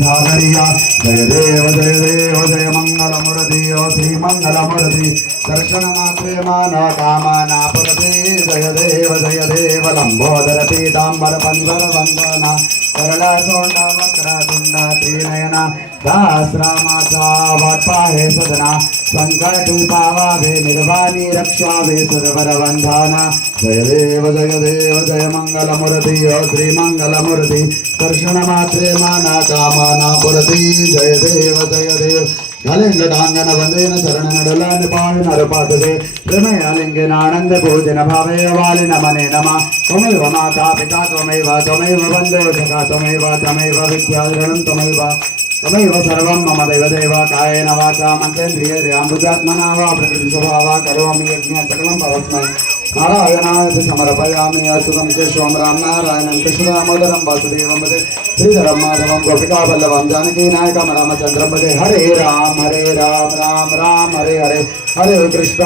गंधाधरिया जय देव जय मंगलमूर्ति ओ श्री मंगलमूर्ति दर्शन मात्रे माना कामना पुरते जय देव लंबोदर पीतांबर पंवर वंदना करला सोंड वक्रतुंड त्रिनयना दासरामाचा वाटपाहे सदना संकट पावावे निर्वाणी रक्षावे सुरवर वंदना जय देव जय मंगलमूर्ति ओ श्री मंगलमूर्ति दर्शन मात्रे माना कामना पुरते जय देव गलिंगडांगन वंदेन शरण नडलान पाणि नरपादे प्रेमयालिंगेन आनंद भोजन भावे वाली नमने नमः त्वमेव माता पिता त्वमेव बन्धो सखा त्वमेव विद्याधरणं त्वमेव सर्वं मम देव कायेन वाचा मनसेन्द्रियेन्द्रियामृतात्मना वा प्रकृति स्वभावा करोमि यज्ञं सकलं परस्मै नारायणाय समर्पयामि अच्युतं केशवं राम नारायणं कृष्णदामोदरं वासुदेवं भजे श्रीधरं माधवं गोपिकावल्लभं जानकीनायकं रामचन्द्रं भजे हरे राम राम राम हरे हरे हरे कृष्ण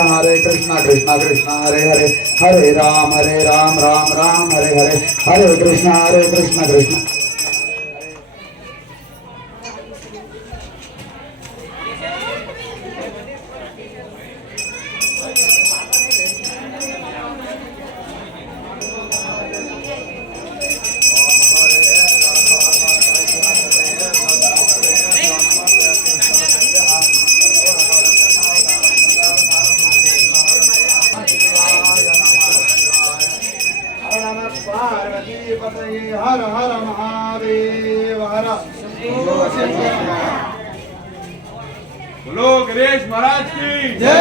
कृष्ण कृष्ण हरे हरे हरे राम राम राम हरे हरे हरे कृष्ण कृष्ण हर हर महादेव हर बोलो गणेश महाराज की जय।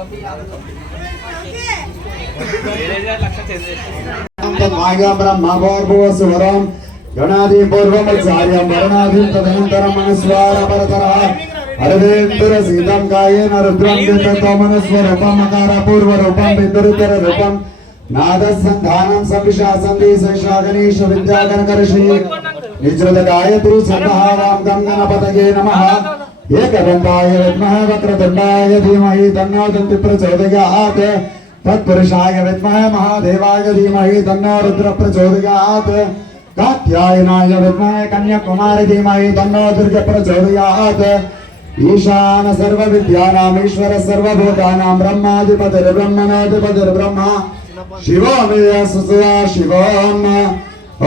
आरती बाड़ी ब्रह्मभूर्भुवस्वरं गणादि पूर्वमचार्यं वर्णादि तदनन्तरं मनस्वार परतरः हरवेन्द्रसीतं कायेन रुद्रं चित्तमनस्वरूपं मकारपूर्वरूपं विद्युतररूपं नादसन्धानं सविशा सन्धिशेषा गणेश विद्यागणकर्षि निजृत गायत्री छन्दः गं गणपतये नमः एकदन्ताय विद्महे वक्रतुण्डाय धीमहि तन्नो दन्ति प्रचोदयात् तत्पुरुषाय विद्महे महादेवाय धीमहि तन्नो रुद्र प्रचोदयात् कात्यायनाय विद्महे कन्याकुमारी धीमहि तन्नो दुर्ग प्रचोदयात् ईशान सर्वविद्यानां ईश्वर सर्वभूतानां ब्रह्माधिपतिर्ब्रह्मणोऽधिपतिर्ब्रह्मा शिवो मे सुसुवा शिवोऽहम्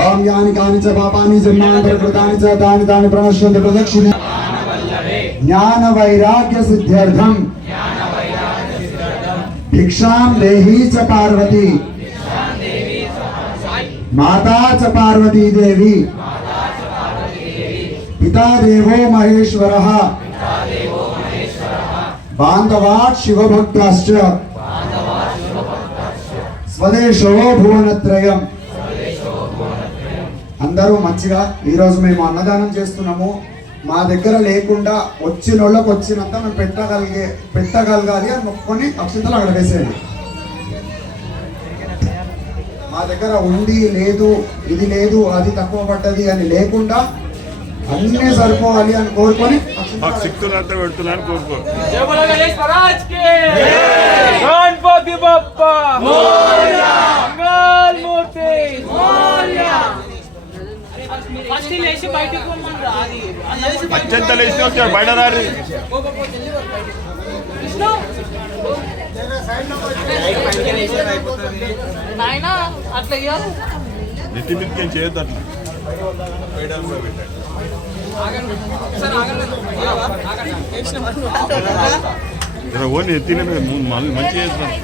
ओम यानि कानि च पापानि जन्मान्तरकृतानि च तानि प्रणश्यन्ति प्रदक्षिणे ज्ञान वैराग्य सिद्ध्यर्थम भिक्षां देहि च पार्वती माता च पार्वती देवी पिता देवो महेश्वरः बान्धवात् शिवभक्ताश्च స్వదేశో భువనత్రయం. అందరూ మంచిగా ఈరోజు మేము అన్నదానం చేస్తున్నాము. మా దగ్గర లేకుండా వచ్చిన వాళ్ళకి వచ్చినంత మేము పెట్టగలగాలి అని మొక్కుకొని అక్షంతలు అక్కడ వేసేయండి. మా దగ్గర ఉంది లేదు ఇది లేదు అది తక్కువ పడ్డది అని లేకుండా అన్నీ సరిపోవాలి అని కోరుకొని నెత్తి మీదకేం చేయొద్దు అట్లా ఓన్ ఎత్తిన మంచి చేస్తాను.